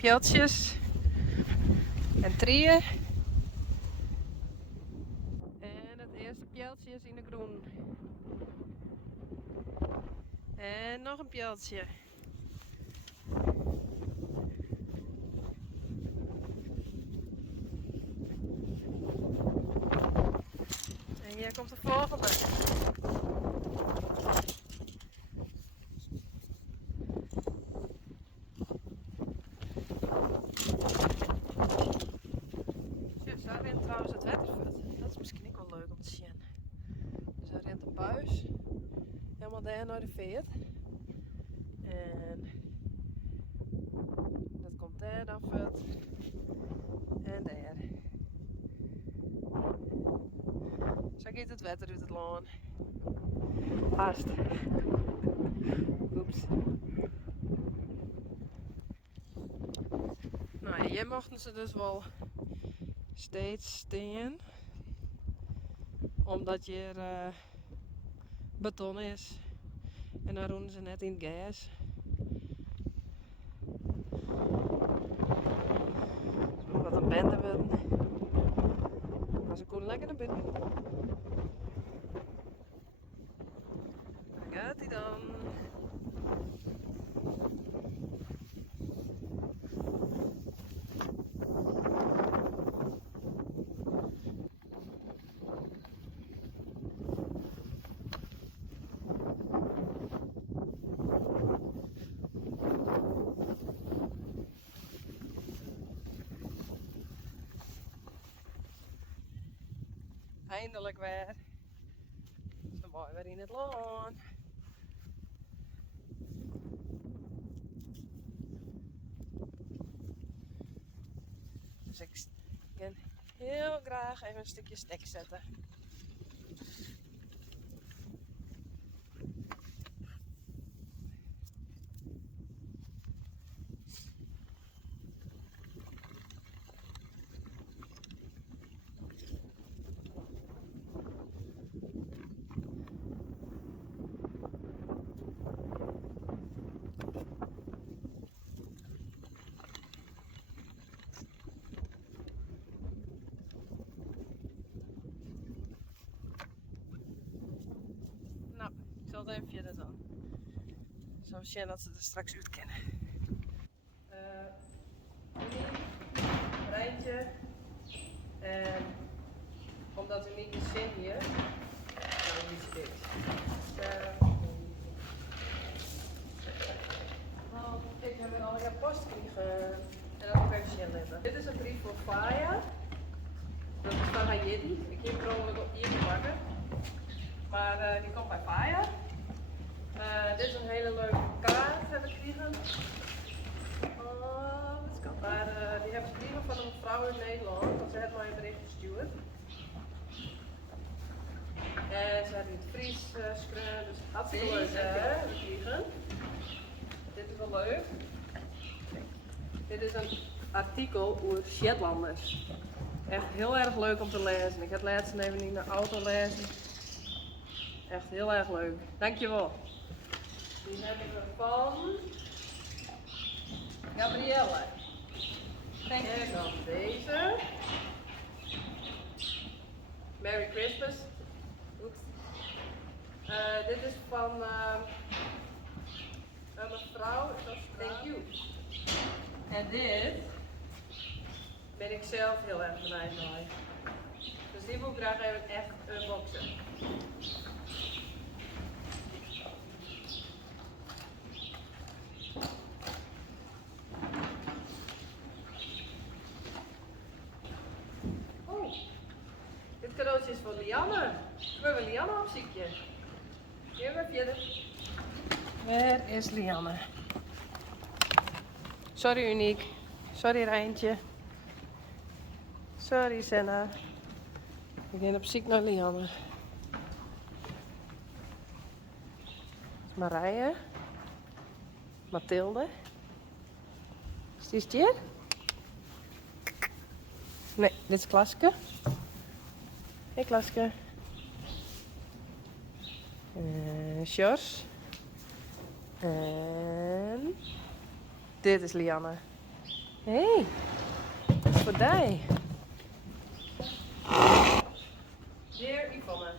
pjeltjes en trieën. En het eerste pjeltje is in de groen. En nog een pjeltje. En hier komt de volgende. Dus daar rent trouwens het wettervet. Dat is misschien ook wel leuk om te zien. Dus daar rent een buis. Helemaal daar naar de veert. En dat komt daar dan vet. En daar. Zo gaat het wetter uit het loon. Haast. Oeps. Nou, hier mochten ze dus wel steeds staan. Omdat hier beton is. En dan roeren ze net in het gas. Dus wat een bende worden. Maar ze konden lekker naar binnen. Daar gaat hij dan. Eindelijk weer. Zo mooi weer in het loon. Dus ik kan heel graag even een stukje stek zetten. Nou, ik zal het even verder doen. Zo zien dat ze er straks uit kennen. Rijntje. En omdat we niet zien hier, dan is het dit. Ik heb al je post gekregen en dat moet ik even zien hebben. Dit is een brief voor Faya. Dat is van haar Jiddy. Ik heb Kroon hier gebakken. Maar die komt bij Faya. Dit is een hele leuke kaart heb ik gekregen. Maar die heb ik gekregen van een mevrouw in Nederland. Want ze heeft mij een bericht gestuurd. En ze heeft in het Fries geschreven. Dus hartstikke leuk gekregen. Dit is wel leuk. Dit is een artikel over Shetlanders. Echt heel erg leuk om te lezen. Ik heb laatst even in de auto lezen. Echt heel erg leuk. Dankjewel. Die hebben we van Gabrielle. En dan deze. Merry Christmas. Oeps. Dit is van een mevrouw. Thank you. En dit ben ik zelf heel erg blij mee. Dus die wil ik graag even echt unboxen. Oh, dit cadeautje is voor Lianne. We hebben Lianne op ziekje. Hier weer verder. Waar is Lianne? Sorry Uniek. Sorry Rijntje. Sorry Senna. Ik ben op ziek naar Lianne. Marije. Mathilde. Is die het hier? Nee, dit is Klaske. Hey Klaske. Sjors. En dit is Lianne. Hey, voor die. Dear Yvonne,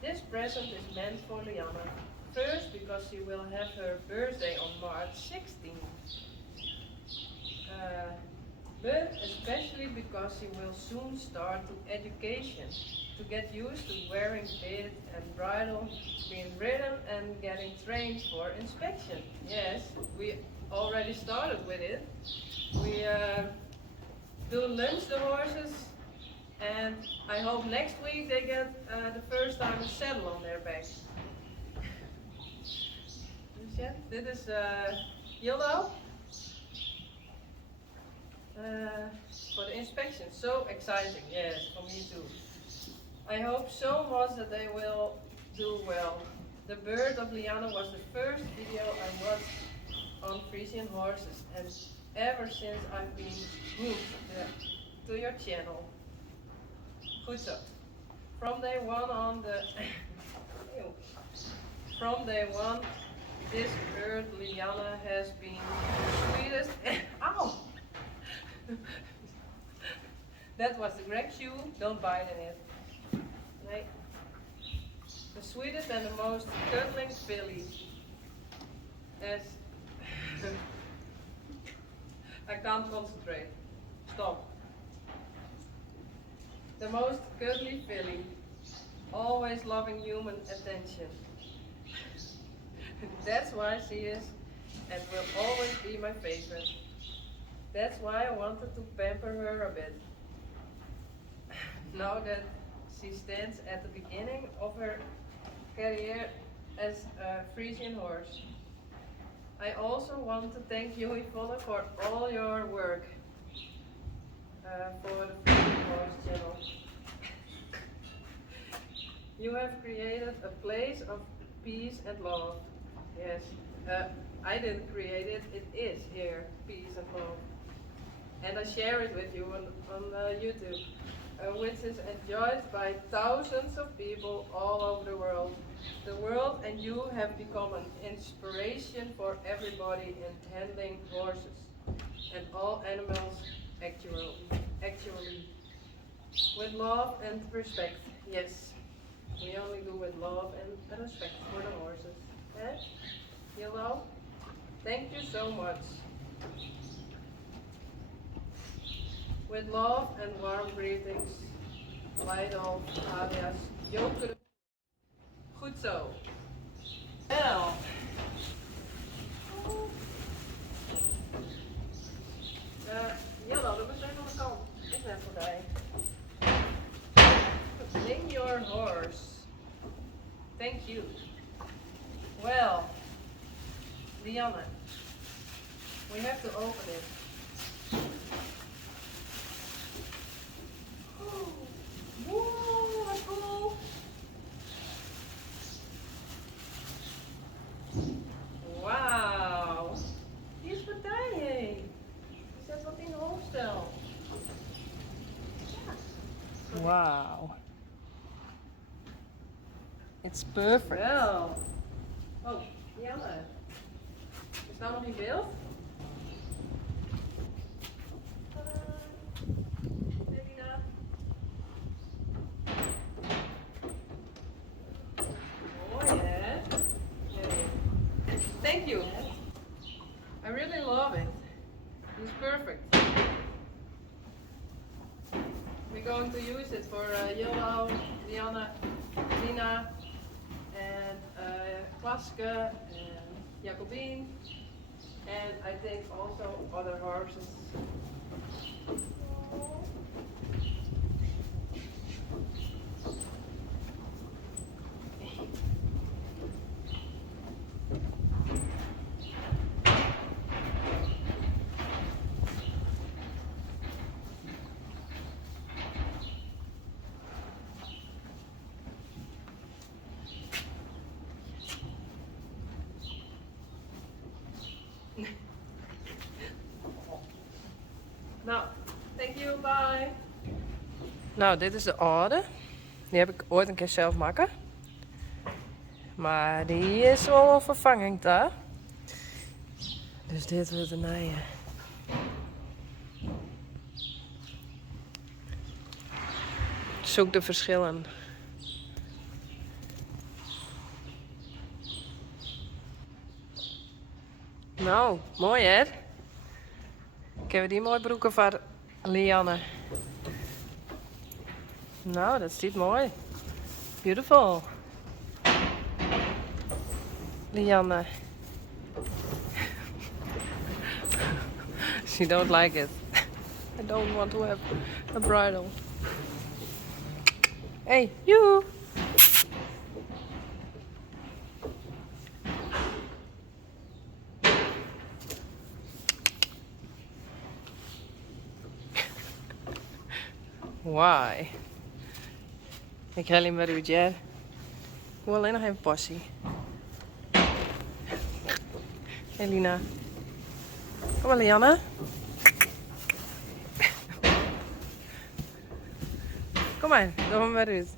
this present is meant for Lianne. First, because she will have her birthday on March 16th. But especially because she will soon start to education, to get used to wearing bit and bridle, being ridden and getting trained for inspection. Yes, we already started with it. We do lunch the horses, and I hope next week they get the first time a saddle on their back. Dit is yellow. For the inspection. So exciting, yes, for me too. I hope so much that they will do well. The birth of Lianne was the first video I watched on Friesian Horses, and ever since I've been hooked to your channel. Goed zo. From day one on the from day one, this bird Lianne has been the sweetest. Ow! That was the Greg shoe, don't bite in it. Nee. The sweetest and the most cuddling filly. As I can't concentrate. Stop. The most cuddly filly. Always loving human attention. That's why she is and will always be my favorite. That's why I wanted to pamper her a bit. Now that she stands at the beginning of her career as a Friesian horse. I also want to thank you, Yvonne, for all your work for the Friesian Horse channel. You have created a place of peace and love. Yes, I didn't create it, it is here, peace and love. And I share it with you on YouTube, which is enjoyed by thousands of people all over the world. The world and you have become an inspiration for everybody in handling horses and all animals actually. With love and respect, yes. We only do with love and respect for the horses. Eh? You know? Thank you so much. With love and warm greetings, Bridle alias Joker. Goed zo. Wel. Jelle, dat is even aan de kant. Ik ben voorbij. Name your horse. Thank you. Well, Lianne, we have to open it. Whoa, wat cool. Wauw. Hier is partij heen. Je zet wat in de hoofdstel. Wow. It's perfect. Wel. Oh, Lianne. Is nou nog in beeld? Thank you. I really love it. It's perfect. We're going to use it for Yellow, Lianne, Nina, and Klaske, and Jacobine, and I think also other horses. Nou, thank you, bye. Nou, dit is de orde. Die heb ik ooit een keer zelf maken. Maar die is wel een vervanging daar. Dus dit wordt een nieuwe. Zoek de verschillen. Nou, mooi hè? Ik heb die mooie broeken van Lianne. Nou, dat ziet mooi. Beautiful. Lianne. She don't like it. I don't want to have a bridle. Hey, you. Why? Ik ga alleen maar uit, ja. Ik wil alleen nog even passie. Hey Lina. Kom maar Lianne. Kom maar, doe hem maar uit.